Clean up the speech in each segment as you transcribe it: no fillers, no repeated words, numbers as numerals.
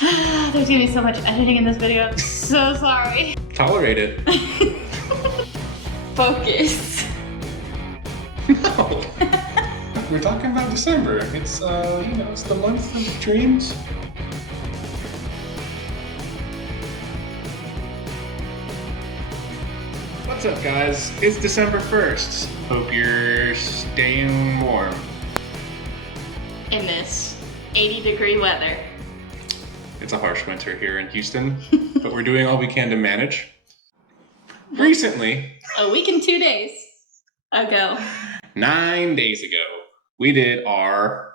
There's gonna be so much editing in this video. I'm so sorry. Tolerate it. Focus. No. We're talking about December. It's it's the month of dreams. What's up, guys? It's December 1st. Hope you're staying warm. In this 80-degree weather. It's a harsh winter here in Houston, but we're doing all we can to manage. Recently, A week and 2 days ago. 9 days ago, we did our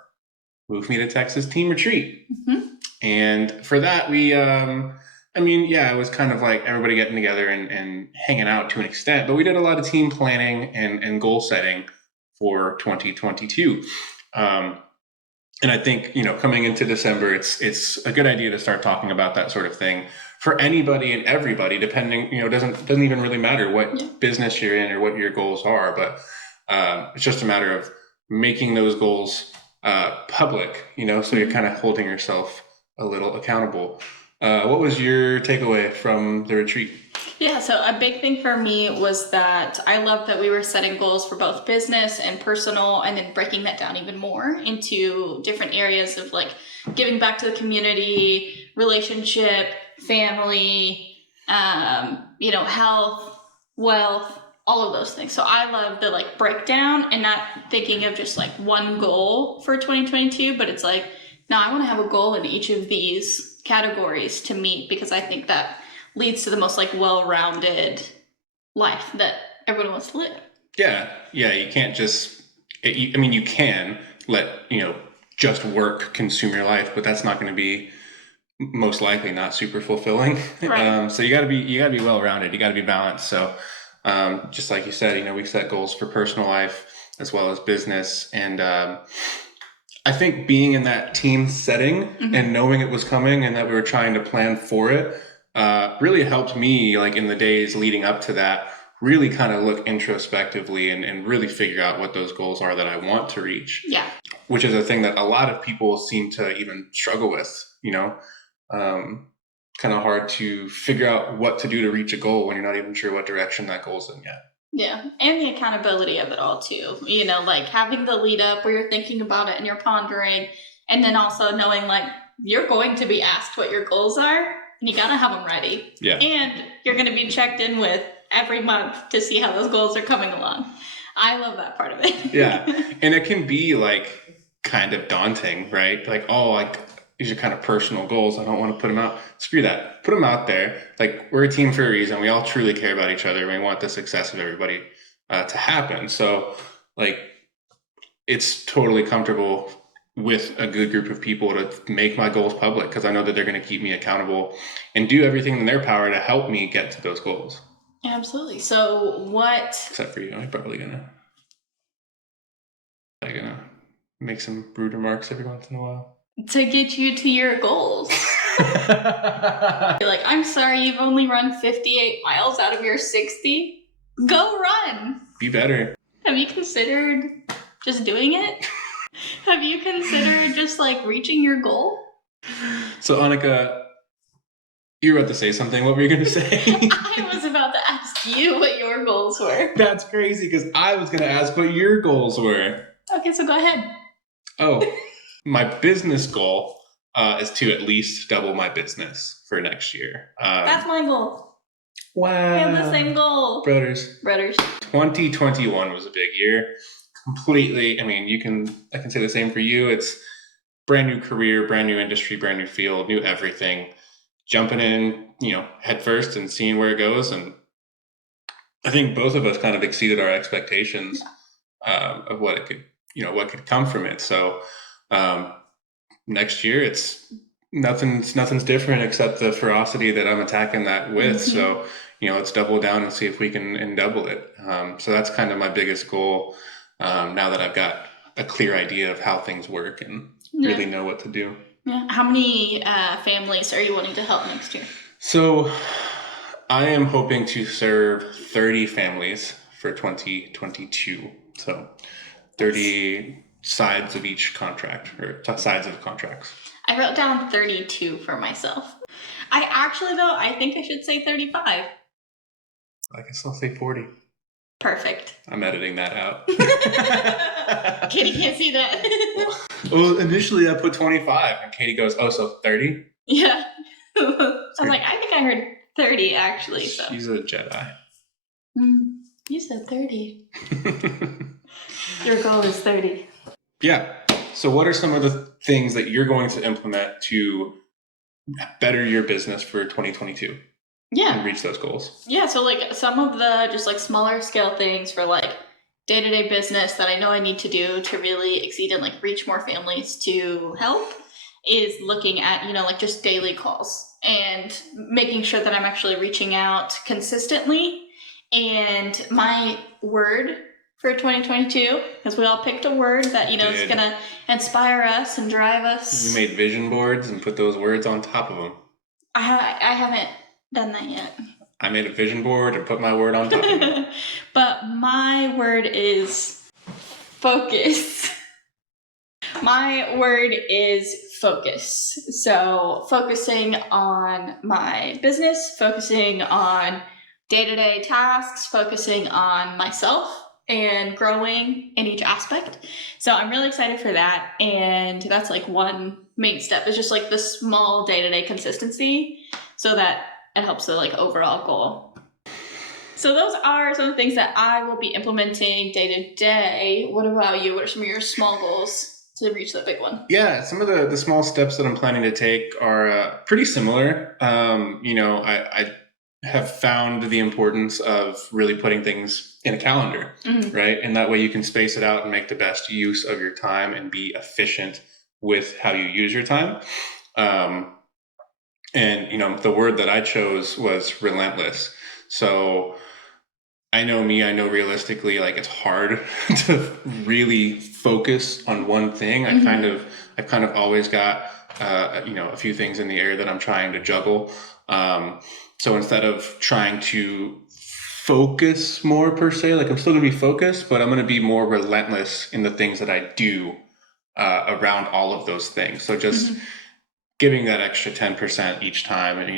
Move Me to Texas team retreat. Mm-hmm. And for that, we, it was kind of like everybody getting together and hanging out to an extent, but we did a lot of team planning and goal setting for 2022. And I think, coming into December, it's a good idea to start talking about that sort of thing for anybody and everybody, depending, doesn't even really matter what business you're in or what your goals are, but it's just a matter of making those goals public, so you're kind of holding yourself a little accountable. What was your takeaway from the retreat? Yeah, so a big thing for me was that I love that we were setting goals for both business and personal, and then breaking that down even more into different areas of like giving back to the community, relationship, family, health, wealth, all of those things. So I love the like breakdown and not thinking of just like one goal for 2022, but it's like, no, I want to have a goal in each of these categories to meet, because I think that leads to the most like well-rounded life that everyone wants to live. Yeah, you can't just, you can let, just work consume your life, but that's not going to be most likely not super fulfilling. Right. So you gotta be well-rounded, you gotta be balanced. So just like you said, we set goals for personal life as well as business. And I think being in that team setting and knowing it was coming and that we were trying to plan for it really helped me, like in the days leading up to that, really kind of look introspectively and really figure out what those goals are that I want to reach. Yeah. Which is a thing that a lot of people seem to even struggle with, kind of hard to figure out what to do to reach a goal when you're not even sure what direction that goal's in yet. Yeah, and the accountability of it all too. Like having the lead up where you're thinking about it and you're pondering, and then also knowing like you're going to be asked what your goals are, and you gotta have them ready. Yeah. And you're gonna be checked in with every month to see how those goals are coming along. I love that part of it. Yeah, and it can be like kind of daunting, right? Like, these are kind of personal goals. I don't want to put them out. Screw that. Put them out there. Like, we're a team for a reason. We all truly care about each other. We want the success of everybody to happen. So, like, it's totally comfortable with a good group of people to make my goals public, because I know that they're going to keep me accountable and do everything in their power to help me get to those goals. Absolutely. So what... Except for you, I'm probably gonna make some rude remarks every once in a while. To get you to your goals. You're like, I'm sorry, you've only run 58 miles out of your 60. Go run. Be better. Have you considered just doing it? Have you considered just like reaching your goal? So Annika, you were about to say something. What were you going to say? I was about to ask you what your goals were. That's crazy, because I was going to ask what your goals were. Okay, so go ahead. Oh, my business goal is to at least double my business for next year. That's my goal. Wow. We have the same goal. Brothers. 2021 was a big year. Completely. I can say the same for you. It's brand new career, brand new industry, brand new field, new everything. Jumping in, head first and seeing where it goes. And I think both of us kind of exceeded our expectations of what it could, what could come from it. So next year, it's nothing's different except the ferocity that I'm attacking that with. So, let's double down and see if we can double it. So that's kind of my biggest goal now that I've got a clear idea of how things work and really know what to do. Yeah. How many families are you wanting to help next year? So I am hoping to serve 30 families for 2022. So 30 sides of each contract, or sides of contracts. I wrote down 32 for myself. I think I should say 35. I guess I'll say 40. Perfect. I'm editing that out. Katie can't see that. Well, initially I put 25, and Katie goes, "Oh, so 30?" Yeah. I was like, I think I heard 30 actually. So. She's a Jedi. You said 30. Your goal is 30. Yeah. So what are some of the things that you're going to implement to better your business for 2022? Yeah. And reach those goals? Yeah, so like some of the just like smaller scale things for like day-to-day business that I know I need to do to really exceed and like reach more families to help is looking at, like just daily calls and making sure that I'm actually reaching out consistently. And my word for 2022, because we all picked a word that, is going to inspire us and drive us. We made vision boards and put those words on top of them. I haven't done that yet. I made a vision board and put my word on top of it. But my word is focus. My word is focus. So focusing on my business, focusing on day-to-day tasks, focusing on myself and growing in each aspect. So I'm really excited for that. And that's like one main step. It's just like the small day-to-day consistency so that it helps the like overall goal. So those are some things that I will be implementing day to day. What about you? What are some of your small goals to reach that big one? Yeah, some of the small steps that I'm planning to take are pretty similar. I have found the importance of really putting things in a calendar, right? And that way you can space it out and make the best use of your time and be efficient with how you use your time. And the word that I chose was relentless. So I know realistically, like it's hard to really focus on one thing. I've kind of always got, a few things in the air that I'm trying to juggle. So instead of trying to focus more per se, like I'm still gonna be focused, but I'm gonna be more relentless in the things that I do around all of those things. So just giving that extra 10% each time. And,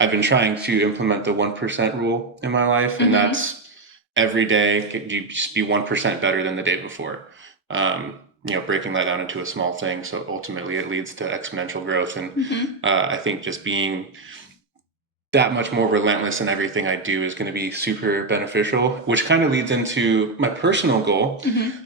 I've been trying to implement the 1% rule in my life. And that's every day, you just be 1% better than the day before. Breaking that down into a small thing. So ultimately it leads to exponential growth. And I think just being that much more relentless in everything I do is going to be super beneficial, which kind of leads into my personal goal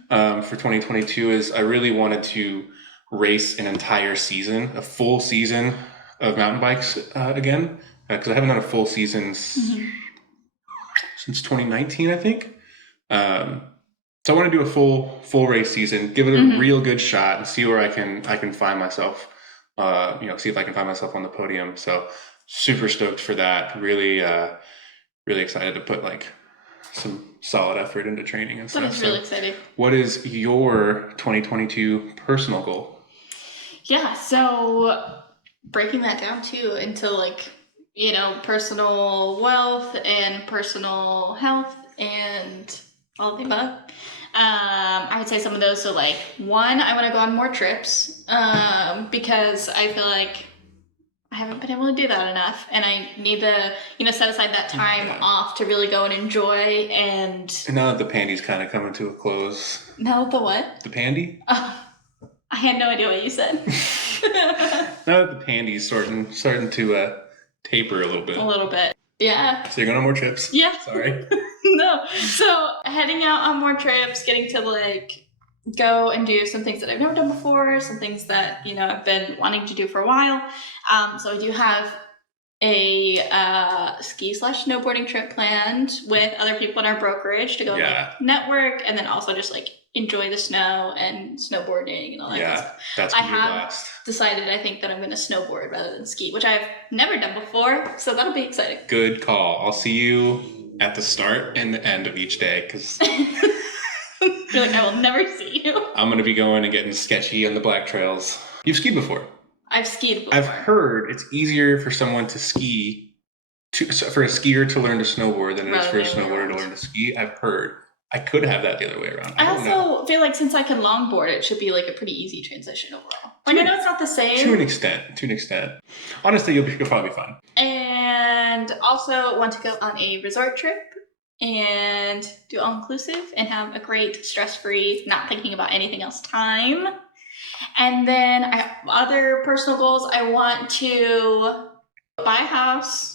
for 2022 is I really wanted to race an entire season, a full season of mountain bikes again, because I haven't done a full season since 2019, I think. So I want to do a full race season, give it a real good shot, and see where I can find myself. See if I can find myself on the podium. So super stoked for that. Really, really excited to put like some solid effort into training and stuff. That is really exciting. What is your 2022 personal goal? Yeah, so breaking that down too into like, personal wealth and personal health and all of the above. I would say some of those. So like one, I want to go on more trips because I feel like I haven't been able to do that enough, and I need to, set aside that time off to really go and enjoy. And now that the pandy's kind of coming to a close. Now the what? The pandy? Oh, I had no idea what you said. Now that the pandy's starting to taper a little bit. A little bit, yeah. So you're going on more trips? Yeah. Sorry. No. So heading out on more trips, getting to like go and do some things that I've never done before, some things that I've been wanting to do for a while. So I do have a ski/snowboarding trip planned with other people in our brokerage to go like, network, and then also just like enjoy the snow and snowboarding and all that kind of stuff. That's gonna be a blast. Decided I think that I'm going to snowboard rather than ski, which I've never done before, so that'll be exciting. Good call. I'll see you at the start and the end of each day because you're like, I will never see you. I'm going to be going and getting sketchy on the black trails. You've skied before? I've skied before. I've heard it's easier for someone to ski, for a skier to learn to snowboard than it is for a snowboarder to learn to ski. I've heard. I could have that the other way around. I don't know. also feel like since I can longboard, it should be like a pretty easy transition overall. Like I know it's not the same. To an extent. Honestly, you'll probably be fine. And also want to go on a resort trip and do all-inclusive and have a great stress-free, not thinking about anything else time. And then I have other personal goals. I want to buy a house.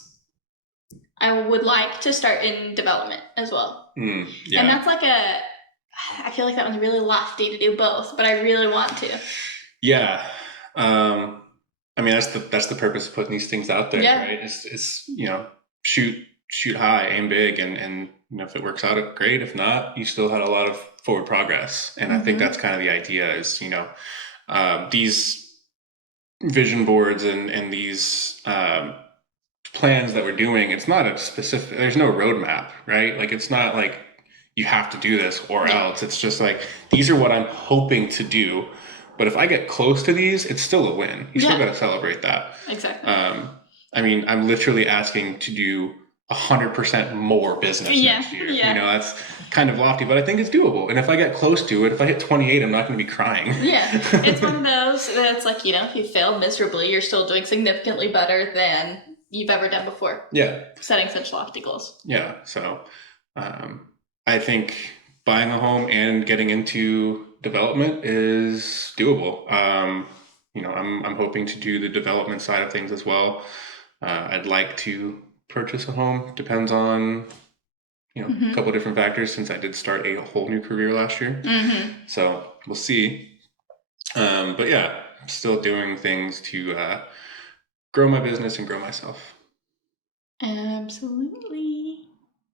I would like to start in development as well. Yeah. And that's like I feel like that one's really lofty to do both, but I really want to. Yeah. I mean, that's the purpose of putting these things out there, right? It's shoot high, aim big, and if it works out, great. If not, you still had a lot of forward progress. And I think that's kind of the idea is, these vision boards and these plans that we're doing, it's not a specific, there's no roadmap, right? Like, it's not like you have to do this or else. It's just like, these are what I'm hoping to do. But if I get close to these, it's still a win. You still got to celebrate that. Exactly. I mean, I'm literally asking to do 100% more business next year. Yeah. That's kind of lofty, but I think it's doable. And if I get close to it, if I hit 28, I'm not going to be crying. Yeah. It's one of those that's like, if you fail miserably, you're still doing significantly better than you've ever done before. Yeah. Setting such lofty goals. Yeah. So I think buying a home and getting into development is doable. I'm hoping to do the development side of things as well. I'd like to purchase a home. Depends on a couple of different factors, since I did start a whole new career last year. So we'll see. But yeah, I'm still doing things to grow my business and grow myself. Absolutely.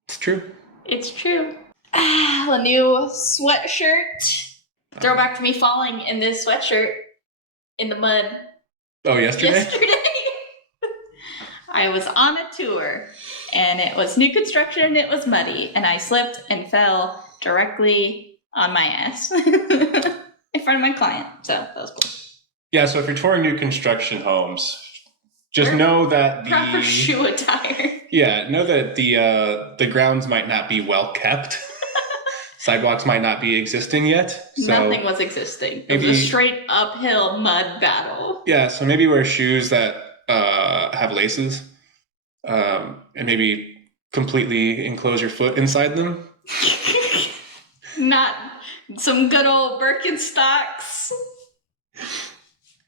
It's true. It's true. A new sweatshirt. Throwback to me falling in this sweatshirt in the mud. Oh, yesterday? I was on a tour, and it was new construction, and it was muddy, and I slipped and fell directly on my ass in front of my client. So that was cool. Yeah, so if you're touring new construction homes, just know that the proper shoe attire. Yeah, know that the grounds might not be well kept. Sidewalks might not be existing yet. So nothing was existing. It was a straight uphill mud battle. Yeah, so maybe wear shoes that have laces, and maybe completely enclose your foot inside them. Not some good old Birkenstocks.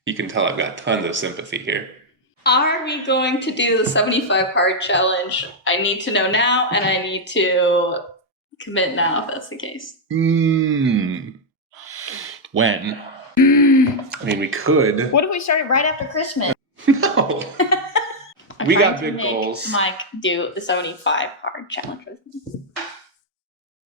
You can tell I've got tons of sympathy here. Are we going to do the 75 hard challenge? I need to know now, and I need to commit now if that's the case. When? I mean, we could. What if we started right after Christmas? No. We got big goals. Mike do the 75 hard challenge with me.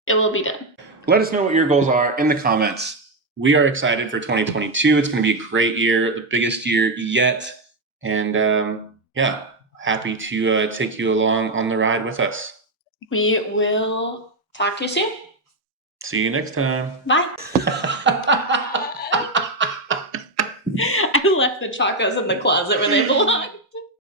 It will be done. Let us know what your goals are in the comments. We are excited for 2022. It's going to be a great year, the biggest year yet. And happy to take you along on the ride with us. We will talk to you soon. See you next time. Bye. I left the chacos in the closet where they belong.